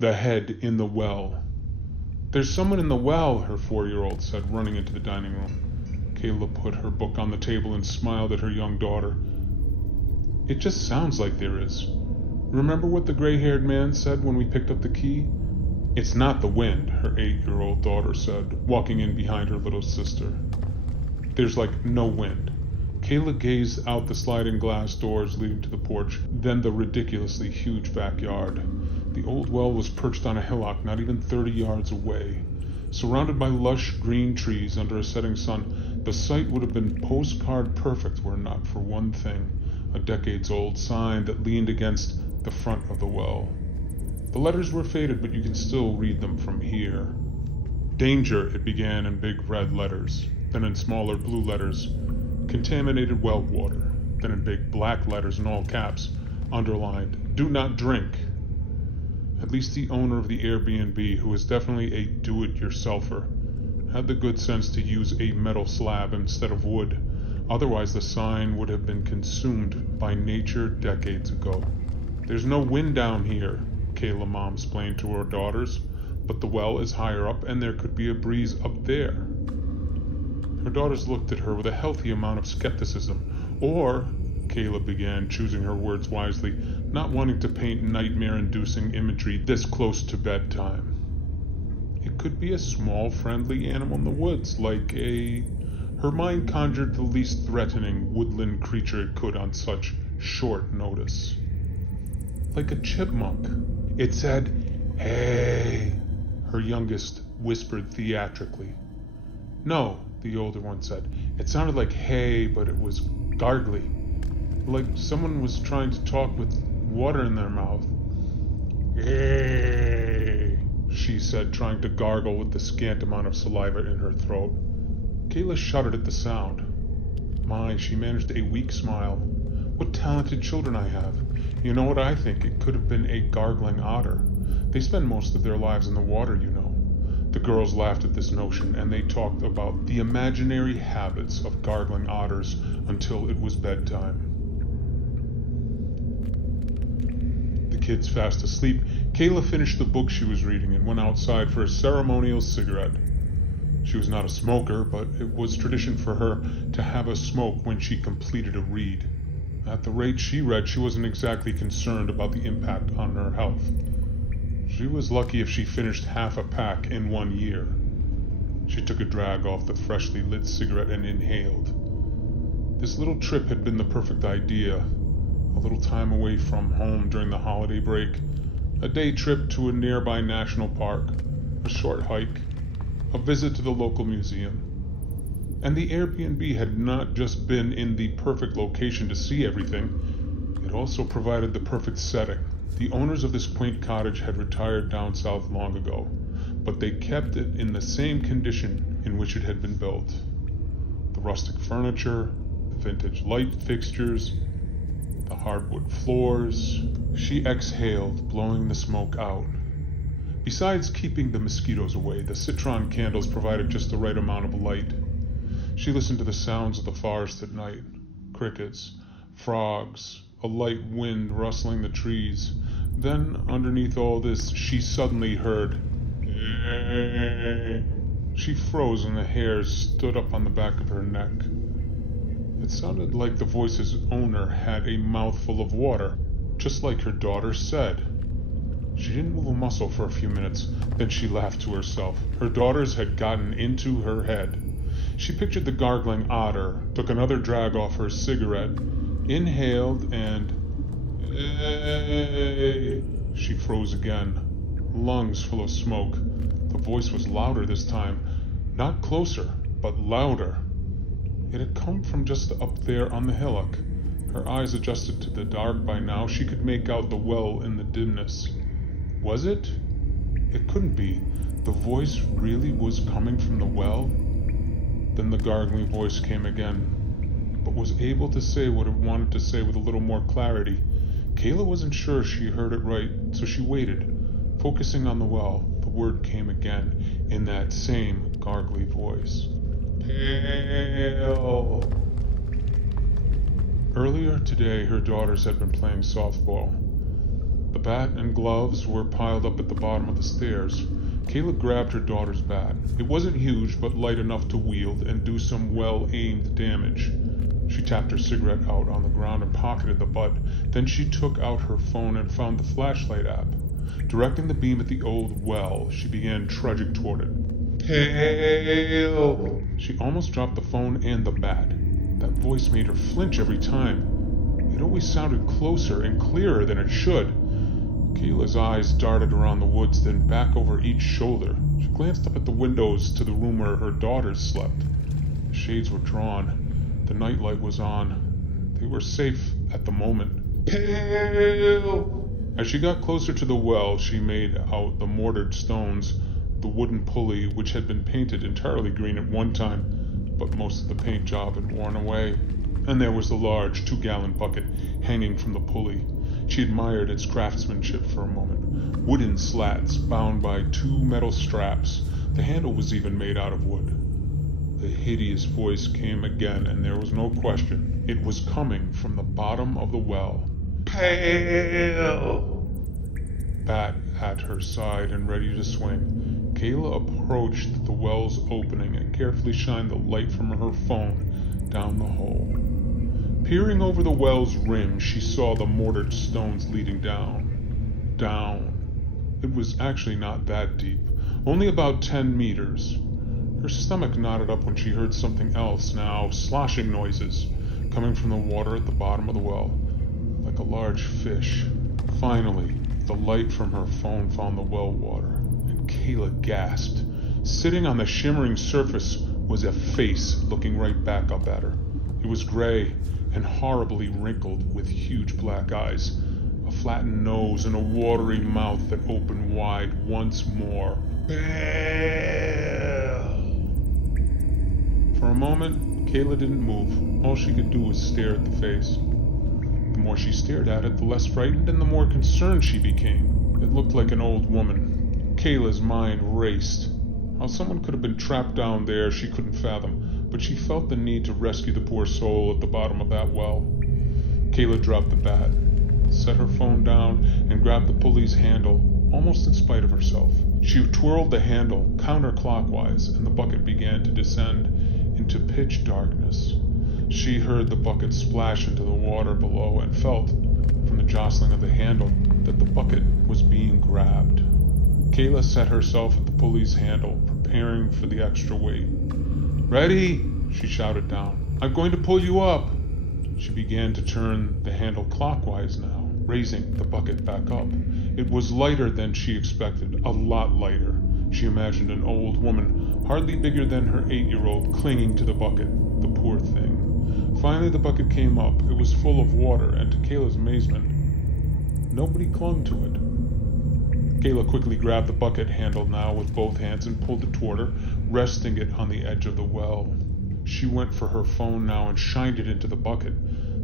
The head in the well. "There's someone in the well," her 4-year-old said, running into the dining room. Kayla put her book on the table and smiled at her young daughter. "It just sounds like there is. Remember what the gray-haired man said when we picked up the key?" "It's not the wind," her 8-year-old daughter said, walking in behind her little sister. "There's like no wind." Kayla gazed out the sliding glass doors leading to the porch, then the ridiculously huge backyard. The old well was perched on a hillock not even 30 yards away. Surrounded by lush green trees under a setting sun, the site would have been postcard perfect were it not for one thing, a decades-old sign that leaned against the front of the well. The letters were faded, but you can still read them from here. "Danger," it began in big red letters, then in smaller blue letters, "Contaminated well water," then in big black letters in all caps, underlined, "Do not drink." At least the owner of the Airbnb, who was definitely a do-it-yourselfer, had the good sense to use a metal slab instead of wood. Otherwise the sign would have been consumed by nature decades ago. "There's no wind down here," Kayla mom explained to her daughters, "but the well is higher up and there could be a breeze up there." Her daughters looked at her with a healthy amount of skepticism. "Or," Kayla began, choosing her words wisely, not wanting to paint nightmare-inducing imagery this close to bedtime. "It could be a small, friendly animal in the woods, like a..." Her mind conjured the least threatening woodland creature it could on such short notice. "Like a chipmunk." "It said, 'Hey,'" her youngest whispered theatrically. "No," the older one said. "It sounded like hey, but it was gargly. Like someone was trying to talk with water in their mouth." "Hey," she said, trying to gargle with the scant amount of saliva in her throat. Kayla shuddered at the sound. My, she managed a weak smile. "What talented children I have. You know what I think? It could have been a gargling otter. They spend most of their lives in the water, you know." The girls laughed at this notion, and they talked about the imaginary habits of gargling otters until it was bedtime. The kids fast asleep, Kayla finished the book she was reading and went outside for a ceremonial cigarette. She was not a smoker, but it was tradition for her to have a smoke when she completed a read. At the rate she read, she wasn't exactly concerned about the impact on her health. She was lucky if she finished half a pack in 1 year. She took a drag off the freshly lit cigarette and inhaled. This little trip had been the perfect idea. A little time away from home during the holiday break, a day trip to a nearby national park, a short hike, a visit to the local museum. And the Airbnb had not just been in the perfect location to see everything, it also provided the perfect setting. The owners of this quaint cottage had retired down south long ago, but they kept it in the same condition in which it had been built. The rustic furniture, the vintage light fixtures, the hardwood floors. She exhaled, blowing the smoke out. Besides keeping the mosquitoes away, the citron candles provided just the right amount of light. She listened to the sounds of the forest at night. Crickets, frogs, a light wind rustling the trees. Then, underneath all this, she suddenly heard, "Hey." She froze and the hairs stood up on the back of her neck. It sounded like the voice's owner had a mouthful of water, just like her daughter said. She didn't move a muscle for a few minutes, then she laughed to herself. Her daughters had gotten into her head. She pictured the gargling otter, took another drag off her cigarette, inhaled, and... She froze again, lungs full of smoke. The voice was louder this time. Not closer, but louder. It had come from just up there on the hillock. Her eyes adjusted to the dark by now. She could make out the well in the dimness. Was it? It couldn't be. The voice really was coming from the well? Then the gargling voice came again, but was able to say what it wanted to say with a little more clarity. Kayla wasn't sure she heard it right, so she waited, focusing on the well. The word came again, in that same gargly voice. "Pale." Earlier today, her daughters had been playing softball. The bat and gloves were piled up at the bottom of the stairs. Kayla grabbed her daughter's bat. It wasn't huge, but light enough to wield and do some well-aimed damage. She tapped her cigarette out on the ground and pocketed the butt. Then she took out her phone and found the flashlight app. Directing the beam at the old well, she began trudging toward it. Hail! She almost dropped the phone and the bat. That voice made her flinch every time. It always sounded closer and clearer than it should. Kayla's eyes darted around the woods, then back over each shoulder. She glanced up at the windows to the room where her daughters slept. The shades were drawn. The nightlight was on. They were safe at the moment. Hail! As she got closer to the well, she made out the mortared stones, the wooden pulley, which had been painted entirely green at one time, but most of the paint job had worn away. And there was the large 2-gallon bucket hanging from the pulley. She admired its craftsmanship for a moment. Wooden slats bound by 2 metal straps. The handle was even made out of wood. The hideous voice came again, and there was no question. It was coming from the bottom of the well. Hail! Bat at her side and ready to swing. Kayla approached the well's opening and carefully shined the light from her phone down the hole. Peering over the well's rim, she saw the mortared stones leading down. Down. It was actually not that deep, only about 10 meters. Her stomach knotted up when she heard something else now, sloshing noises, coming from the water at the bottom of the well, like a large fish. Finally, the light from her phone found the well water, and Kayla gasped. Sitting on the shimmering surface was a face looking right back up at her. It was gray and horribly wrinkled with huge black eyes, a flattened nose, and a watery mouth that opened wide once more. For a moment, Kayla didn't move. All she could do was stare at the face. The more she stared at it, the less frightened and the more concerned she became. It looked like an old woman. Kayla's mind raced. How someone could have been trapped down there she couldn't fathom, but she felt the need to rescue the poor soul at the bottom of that well. Kayla dropped the bat, set her phone down, and grabbed the pulley's handle, almost in spite of herself. She twirled the handle counterclockwise, and the bucket began to descend into pitch darkness. She heard the bucket splash into the water below and felt, from the jostling of the handle, that the bucket was being grabbed. Kayla set herself at the pulley's handle, preparing for the extra weight. "Ready?" she shouted down. "I'm going to pull you up." She began to turn the handle clockwise now, raising the bucket back up. It was lighter than she expected, a lot lighter. She imagined an old woman, hardly bigger than her 8-year-old, clinging to the bucket. The poor thing. Finally, the bucket came up. It was full of water, and to Kayla's amazement, nobody clung to it. Kayla quickly grabbed the bucket handle now with both hands and pulled it toward her, resting it on the edge of the well. She went for her phone now and shined it into the bucket.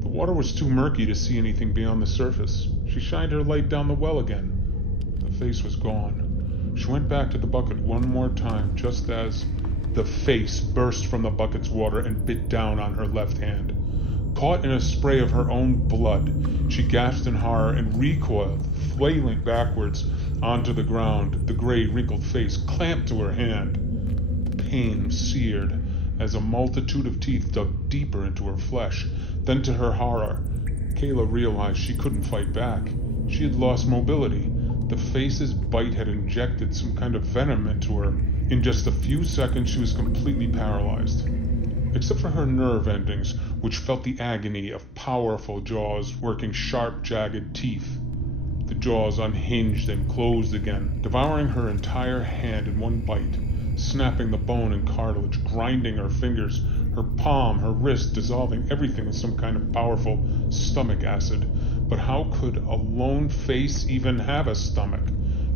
The water was too murky to see anything beyond the surface. She shined her light down the well again. The face was gone. She went back to the bucket one more time, just as the face burst from the bucket's water and bit down on her left hand. Caught in a spray of her own blood, she gasped in horror and recoiled, flailing backwards onto the ground, the gray, wrinkled face clamped to her hand. Pain seared as a multitude of teeth dug deeper into her flesh. Then, to her horror, Kayla realized she couldn't fight back. She had lost mobility. The face's bite had injected some kind of venom into her. In just a few seconds, she was completely paralyzed, except for her nerve endings, which felt the agony of powerful jaws working sharp, jagged teeth. The jaws unhinged and closed again, devouring her entire hand in one bite, snapping the bone and cartilage, grinding her fingers, her palm, her wrist, dissolving everything with some kind of powerful stomach acid. But how could a lone face even have a stomach?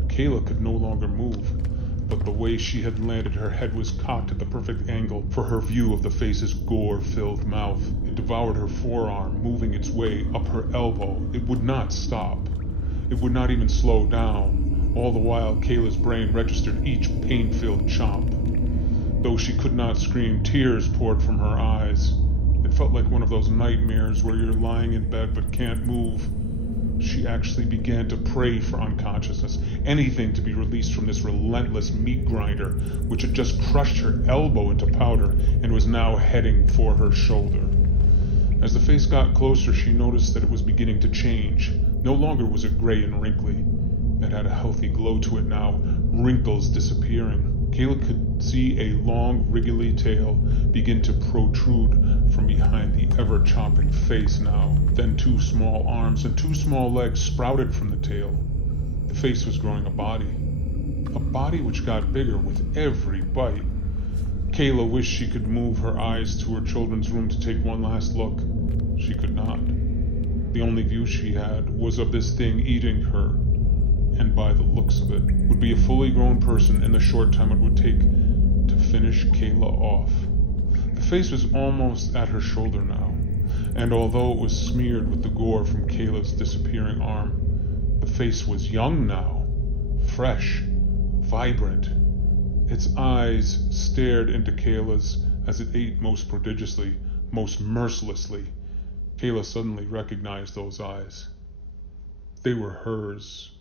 Kayla could no longer move, but the way she had landed, her head was cocked at the perfect angle for her view of the face's gore-filled mouth. It devoured her forearm, moving its way up her elbow. It would not stop. It would not even slow down. All the while, Kayla's brain registered each pain-filled chomp. Though she could not scream, tears poured from her eyes. It felt like one of those nightmares where you're lying in bed but can't move. She actually began to pray for unconsciousness, anything to be released from this relentless meat grinder, which had just crushed her elbow into powder and was now heading for her shoulder. As the face got closer, she noticed that it was beginning to change. No longer was it gray and wrinkly. It had a healthy glow to it now, wrinkles disappearing. Kayla could see a long, wriggly tail begin to protrude from behind the ever-chomping face now. Then 2 small arms and 2 small legs sprouted from the tail. The face was growing a body which got bigger with every bite. Kayla wished she could move her eyes to her children's room to take one last look. She could not. The only view she had was of this thing eating her, and by the looks of it, would be a fully grown person in the short time it would take to finish Kayla off. The face was almost at her shoulder now, and although it was smeared with the gore from Kayla's disappearing arm, the face was young now, fresh, vibrant. Its eyes stared into Kayla's as it ate most prodigiously, most mercilessly. Kayla suddenly recognized those eyes. They were hers.